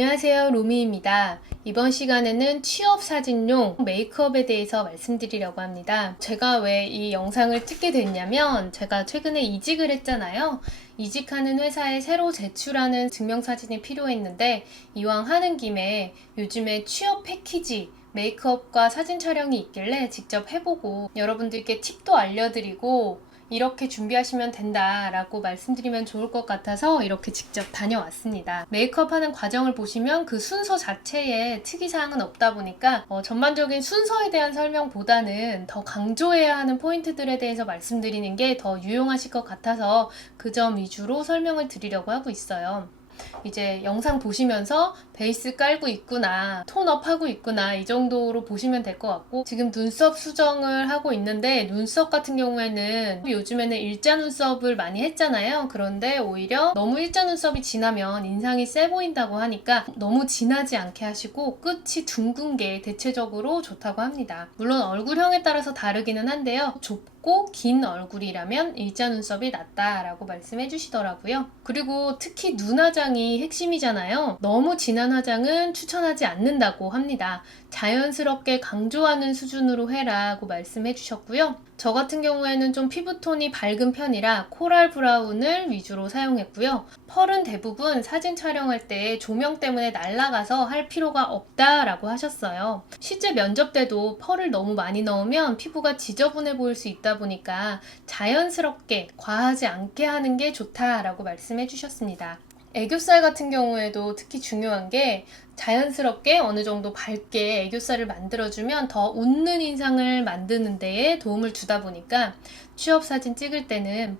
안녕하세요, 로미입니다. 이번 시간에는 취업 사진용 메이크업에 대해서 말씀드리려고 합니다. 제가 왜 이 영상을 찍게 됐냐면 제가 최근에 이직을 했잖아요. 이직하는 회사에 새로 제출하는 증명사진이 필요했는데 이왕 하는 김에 요즘에 취업 패키지 메이크업과 사진 촬영이 있길래 직접 해보고 여러분들께 팁도 알려드리고 이렇게 준비하시면 된다라고 말씀드리면 좋을 것 같아서 이렇게 직접 다녀왔습니다. 메이크업 하는 과정을 보시면 그 순서 자체에 특이사항은 없다 보니까 전반적인 순서에 대한 설명보다는 더 강조해야 하는 포인트들에 대해서 말씀드리는 게 더 유용하실 것 같아서 그 점 위주로 설명을 드리려고 하고 있어요. 이제 영상 보시면서 베이스 깔고 있구나, 톤업 하고 있구나 이 정도로 보시면 될 것 같고, 지금 눈썹 수정을 하고 있는데 눈썹 같은 경우에는 요즘에는 일자 눈썹을 많이 했잖아요. 그런데 오히려 너무 일자 눈썹이 진하면 인상이 세 보인다고 하니까 너무 진하지 않게 하시고 끝이 둥근 게 대체적으로 좋다고 합니다. 물론 얼굴형에 따라서 다르기는 한데요. 좁고 긴 얼굴이라면 일자 눈썹이 낫다라고 말씀해 주시더라고요. 그리고 특히 눈화장이 핵심이잖아요. 너무 진한 화장은 추천하지 않는다고 합니다. 자연스럽게 강조하는 수준으로 해라고 말씀해 주셨고요. 저 같은 경우에는 좀 피부톤이 밝은 편이라 코랄 브라운을 위주로 사용했고요. 펄은 대부분 사진 촬영할 때 조명 때문에 날아가서 할 필요가 없다라고 하셨어요. 실제 면접 때도 펄을 너무 많이 넣으면 피부가 지저분해 보일 수 있다 보니까 자연스럽게 과하지 않게 하는 게 좋다라고 말씀해 주셨습니다. 애교살 같은 경우에도 특히 중요한 게 자연스럽게 어느 정도 밝게 애교살을 만들어주면 더 웃는 인상을 만드는 데에 도움을 주다 보니까 취업 사진 찍을 때는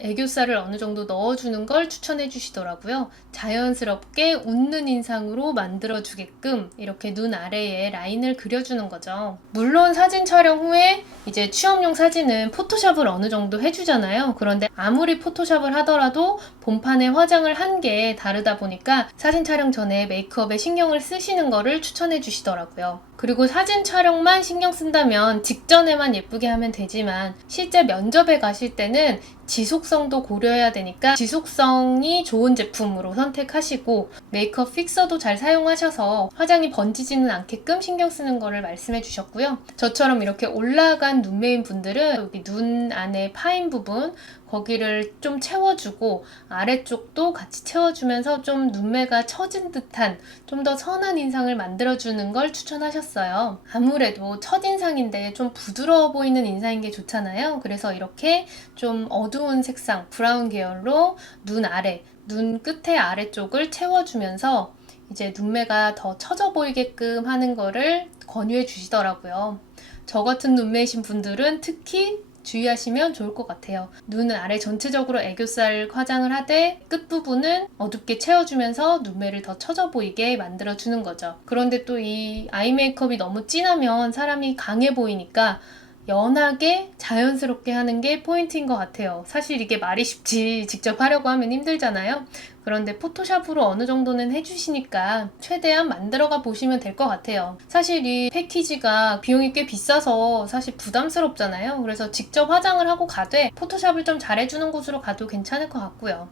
애교살을 어느 정도 넣어주는 걸 추천해 주시더라고요. 자연스럽게 웃는 인상으로 만들어주게끔 이렇게 눈 아래에 라인을 그려주는 거죠. 물론 사진 촬영 후에 이제 취업용 사진은 포토샵을 어느 정도 해주잖아요. 그런데 아무리 포토샵을 하더라도 본판에 화장을 한 게 다르다 보니까 사진 촬영 전에 메이크업에 신경을 쓰시는 거를 추천해 주시더라고요. 그리고 사진 촬영만 신경 쓴다면 직전에만 예쁘게 하면 되지만 실제 면접에 가실 때는 지속성도 고려해야 되니까 지속성이 좋은 제품으로 선택하시고 메이크업 픽서도 잘 사용하셔서 화장이 번지지는 않게끔 신경 쓰는 거를 말씀해 주셨고요. 저처럼 이렇게 올라간 눈매인 분들은 여기 눈 안에 파인 부분 거기를 좀 채워주고 아래쪽도 같이 채워주면서 좀 눈매가 처진 듯한 좀 더 선한 인상을 만들어주는 걸 추천하셨어요. 아무래도 첫인상인데 좀 부드러워 보이는 인상인 게 좋잖아요. 그래서 이렇게 좀 어두운 색상 브라운 계열로 눈 아래, 눈 끝에 아래쪽을 채워주면서 이제 눈매가 더 처져 보이게끔 하는 거를 권유해 주시더라고요. 저 같은 눈매이신 분들은 특히 주의하시면 좋을 것 같아요. 눈은 아래 전체적으로 애교살 화장을 하되 끝부분은 어둡게 채워주면서 눈매를 더 처져 보이게 만들어주는 거죠. 그런데 또 이 아이 메이크업이 너무 진하면 사람이 강해 보이니까 연하게 자연스럽게 하는 게 포인트인 것 같아요. 사실 이게 말이 쉽지 직접 하려고 하면 힘들잖아요. 그런데 포토샵으로 어느 정도는 해주시니까 최대한 만들어가 보시면 될 것 같아요. 사실 이 패키지가 비용이 꽤 비싸서 사실 부담스럽잖아요. 그래서 직접 화장을 하고 가되 포토샵을 좀 잘해주는 곳으로 가도 괜찮을 것 같고요.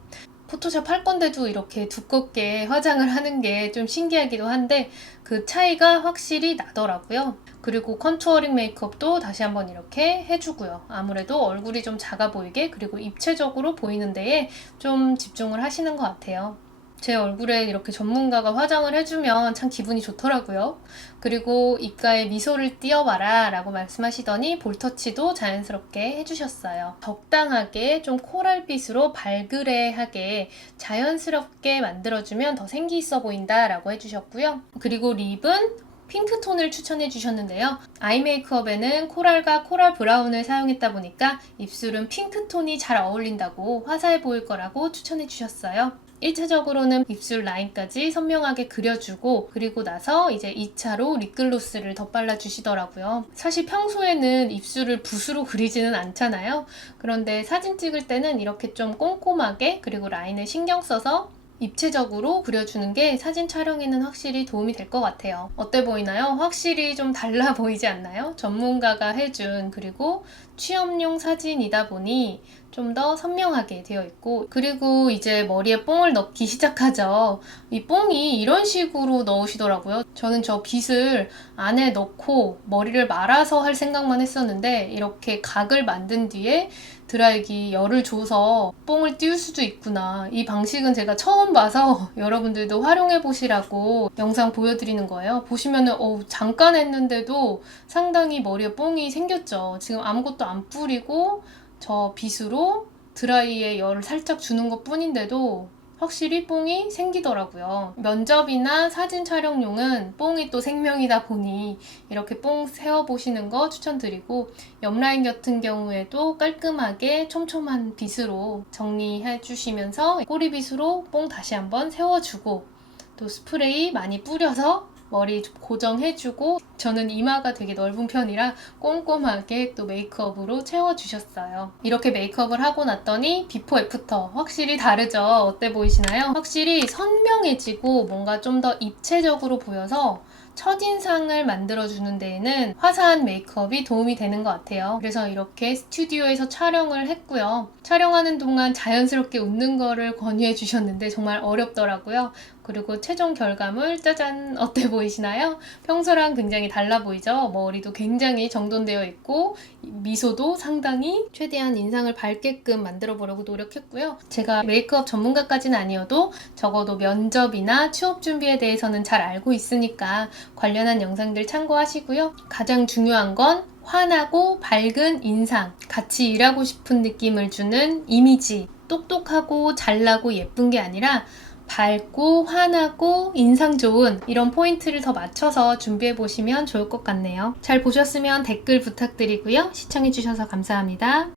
포토샵 할 건데도 이렇게 두껍게 화장을 하는 게 좀 신기하기도 한데 그 차이가 확실히 나더라고요. 그리고 컨투어링 메이크업도 다시 한번 이렇게 해주고요. 아무래도 얼굴이 좀 작아 보이게 그리고 입체적으로 보이는 데에 좀 집중을 하시는 것 같아요. 제 얼굴에 이렇게 전문가가 화장을 해주면 참 기분이 좋더라고요. 그리고 입가에 미소를 띄워봐라 라고 말씀하시더니 볼터치도 자연스럽게 해주셨어요. 적당하게 좀 코랄빛으로 발그레하게 자연스럽게 만들어주면 더 생기 있어 보인다 라고 해주셨고요. 그리고 립은 핑크톤을 추천해 주셨는데요. 아이 메이크업에는 코랄과 코랄 브라운을 사용했다 보니까 입술은 핑크톤이 잘 어울린다고 화사해 보일 거라고 추천해 주셨어요. 1차적으로는 입술 라인까지 선명하게 그려주고 그리고 나서 이제 2차로 립글로스를 덧발라 주시더라고요. 사실 평소에는 입술을 붓으로 그리지는 않잖아요. 그런데 사진 찍을 때는 이렇게 좀 꼼꼼하게 그리고 라인을 신경 써서 입체적으로 그려주는 게 사진 촬영에는 확실히 도움이 될 것 같아요. 어때 보이나요? 확실히 좀 달라 보이지 않나요? 전문가가 해준 그리고 취업용 사진이다 보니 좀 더 선명하게 되어 있고, 그리고 이제 머리에 뽕을 넣기 시작하죠. 이 뽕이 이런 식으로 넣으시더라고요. 저는 저 빗을 안에 넣고 머리를 말아서 할 생각만 했었는데 이렇게 각을 만든 뒤에 드라이기 열을 줘서 뽕을 띄울 수도 있구나. 이 방식은 제가 처음 봐서 여러분들도 활용해 보시라고 영상 보여드리는 거예요. 보시면은 잠깐 했는데도 상당히 머리에 뽕이 생겼죠. 지금 아무것도 안 뿌리고 저 빗으로 드라이에 열을 살짝 주는 것 뿐인데도 확실히 뽕이 생기더라고요. 면접이나 사진 촬영용은 뽕이 또 생명이다 보니 이렇게 뽕 세워보시는 거 추천드리고, 옆라인 같은 경우에도 깔끔하게 촘촘한 빗으로 정리해 주시면서 꼬리빗으로 뽕 다시 한번 세워주고, 또 스프레이 많이 뿌려서 머리 고정해주고, 저는 이마가 되게 넓은 편이라 꼼꼼하게 또 메이크업으로 채워주셨어요. 이렇게 메이크업을 하고 났더니 비포 애프터 확실히 다르죠? 어때 보이시나요? 확실히 선명해지고 뭔가 좀 더 입체적으로 보여서 첫인상을 만들어주는 데에는 화사한 메이크업이 도움이 되는 것 같아요. 그래서 이렇게 스튜디오에서 촬영을 했고요. 촬영하는 동안 자연스럽게 웃는 거를 권유해 주셨는데 정말 어렵더라고요. 그리고 최종 결과물 짜잔! 어때 보이시나요? 평소랑 굉장히 달라 보이죠? 머리도 굉장히 정돈되어 있고 미소도 상당히 최대한 인상을 밝게끔 만들어 보려고 노력했고요. 제가 메이크업 전문가까지는 아니어도 적어도 면접이나 취업 준비에 대해서는 잘 알고 있으니까 관련한 영상들 참고하시고요. 가장 중요한 건 환하고 밝은 인상, 같이 일하고 싶은 느낌을 주는 이미지, 똑똑하고 잘나고 예쁜 게 아니라 밝고 환하고 인상 좋은 이런 포인트를 더 맞춰서 준비해 보시면 좋을 것 같네요. 잘 보셨으면 댓글 부탁드리고요. 시청해 주셔서 감사합니다.